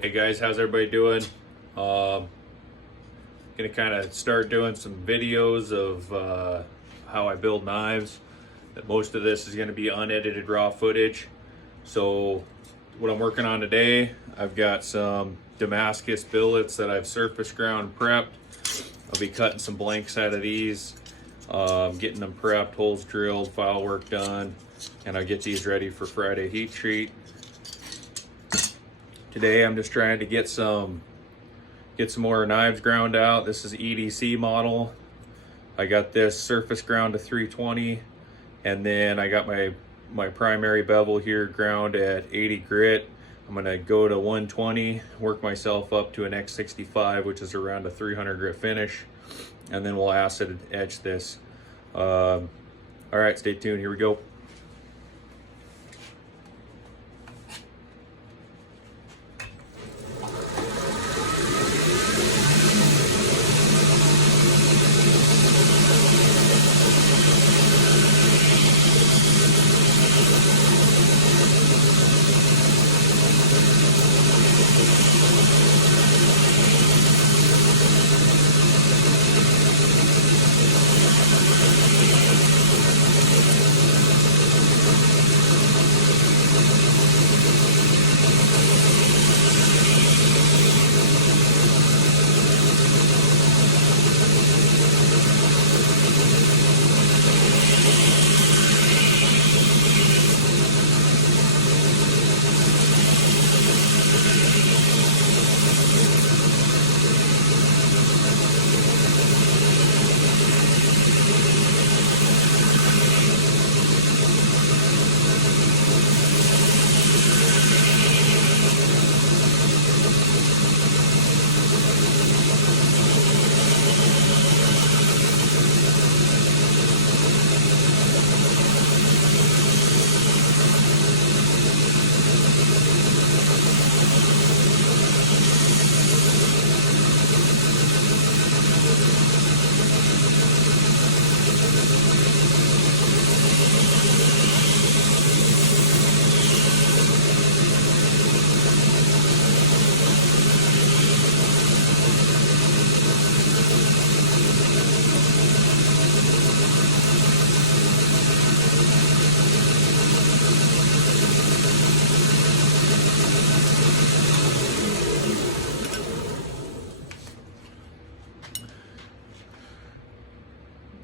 Hey guys, how's everybody doing? Gonna kind of start doing some videos of how I build knives. Most of this is gonna be unedited raw footage. So what I'm working on today, I've got some Damascus billets that I've surface ground prepped. I'll be cutting some blanks out of these, getting them prepped, holes drilled, file work done, and I'll get these ready for Friday heat treat. Today I'm just trying to get some more knives ground out. This is EDC model. I got this surface ground to 320, and then I got my primary bevel here ground at 80 grit. I'm gonna go to 120, work myself up to an X65, which is around a 300 grit finish, and then we'll acid etch this. All right, stay tuned, here we go.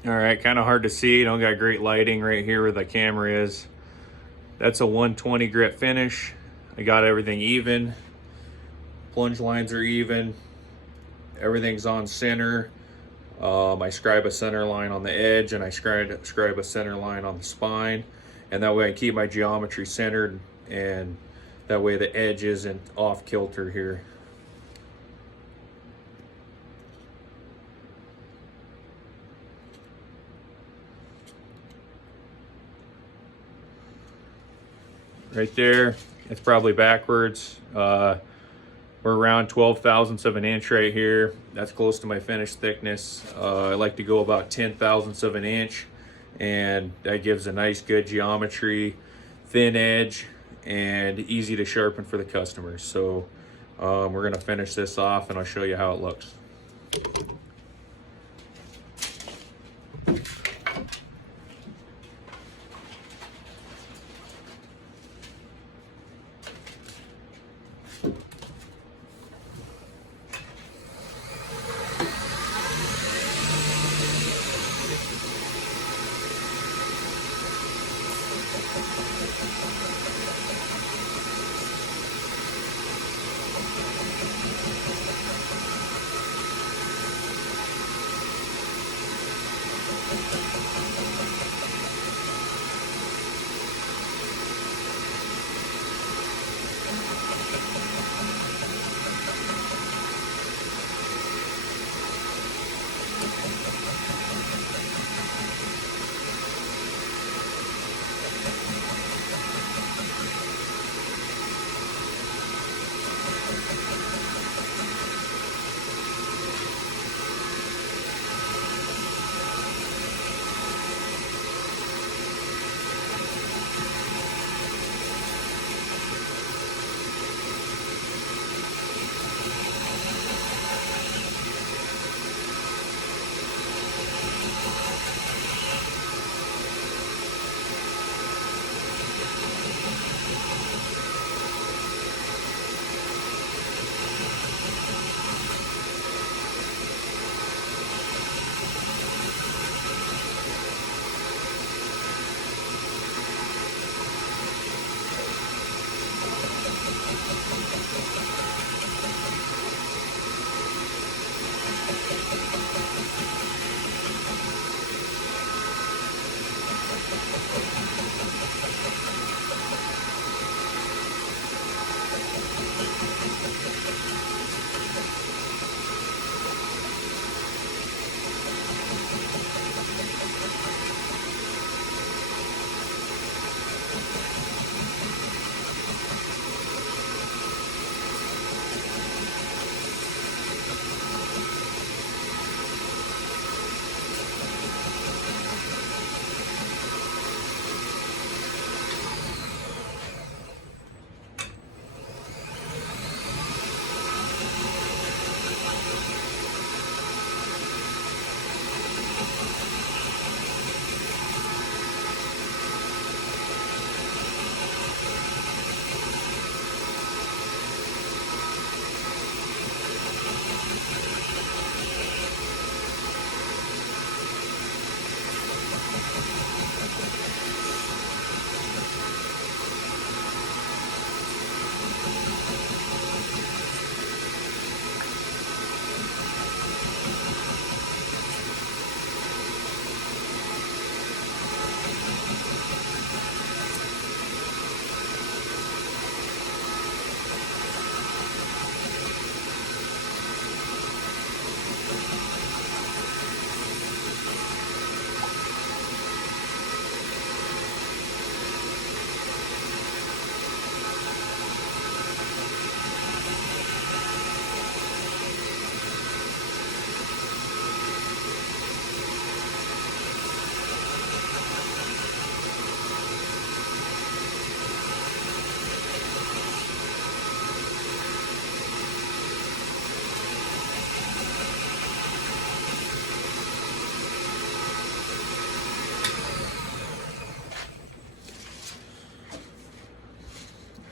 All right, kind of hard to see. Don't got great lighting right here where the camera is. That's a 120 grit finish. I got everything even. Plunge lines are even. Everything's on center. I scribe a center line on the edge, and I scribe a center line on the spine. And that way I keep my geometry centered, and that way the edge isn't off kilter here. Right there, it's probably backwards. We're around 12 thousandths of an inch right here. That's close to my finished thickness. I like to go about 10 thousandths of an inch, and that gives a nice good geometry, thin edge, and easy to sharpen for the customers. So we're gonna finish this off, and I'll show you how it looks.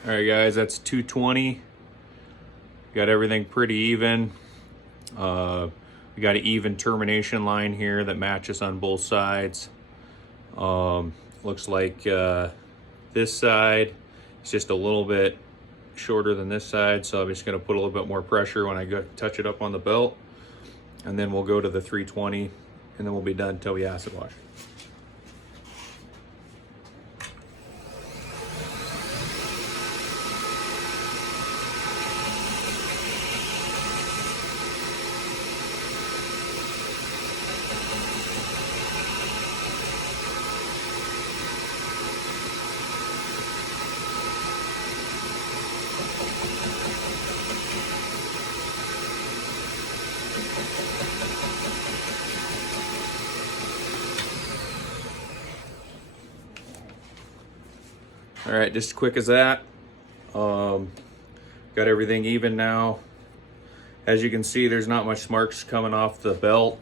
All right, guys, that's 220. Got everything pretty even. We got an even termination line here that matches on both sides. Looks like this side is just a little bit shorter than this side, so I'm just going to put a little bit more pressure when I go touch it up on the belt, and then we'll go to the 320, and then we'll be done until we acid wash. All right, just quick as that. Got everything even now. As you can see, there's not much marks coming off the belt.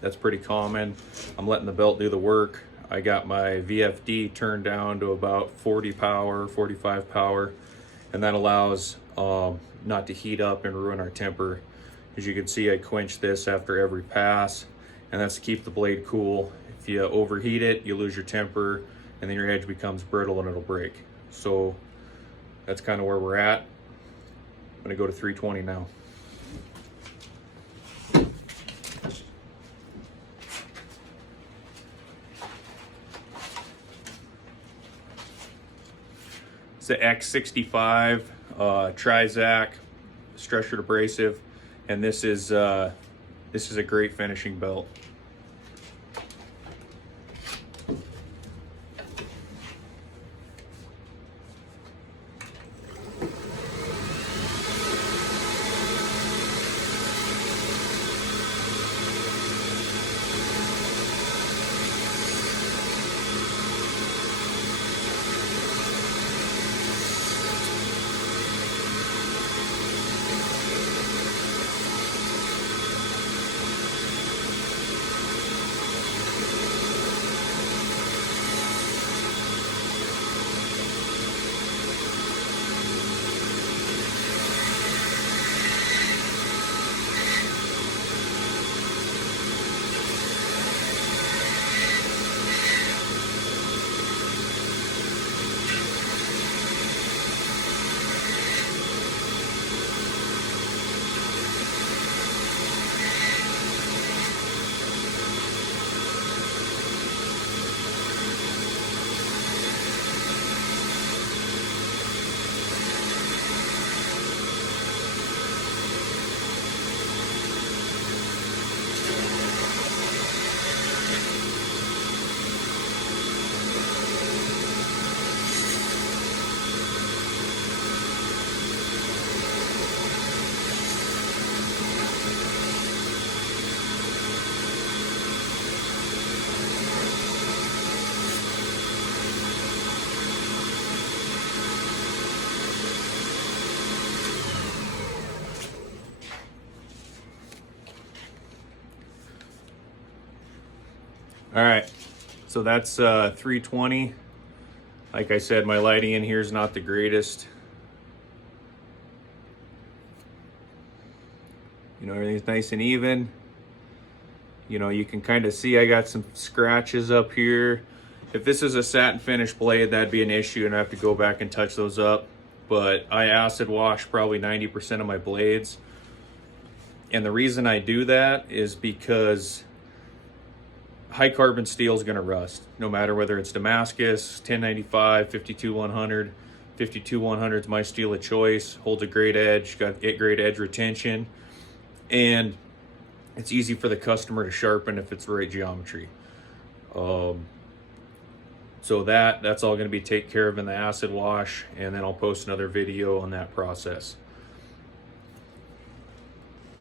That's pretty common. I'm letting the belt do the work. I got my VFD turned down to about 40 power, 45 power, and that allows not to heat up and ruin our temper. As you can see, I quench this after every pass, and that's to keep the blade cool. If you overheat it, you lose your temper, and then your edge becomes brittle and it'll break. So that's kind of where we're at. I'm gonna go to 320 now. It's the X65 Trizac structured abrasive, and this is a great finishing belt. All right, so that's 320. Like I said, my lighting in here is not the greatest. You know, everything's nice and even. You know, you can kind of see I got some scratches up here. If this is a satin finish blade, that'd be an issue and I have to go back and touch those up. But I acid wash probably 90% of my blades. And the reason I do that is because high carbon steel is going to rust, no matter whether it's Damascus, 1095, 52100. 52100 is my steel of choice, holds a great edge, got great edge retention, and it's easy for the customer to sharpen if it's the right geometry. So that's all going to be taken care of in the acid wash, and then I'll post another video on that process.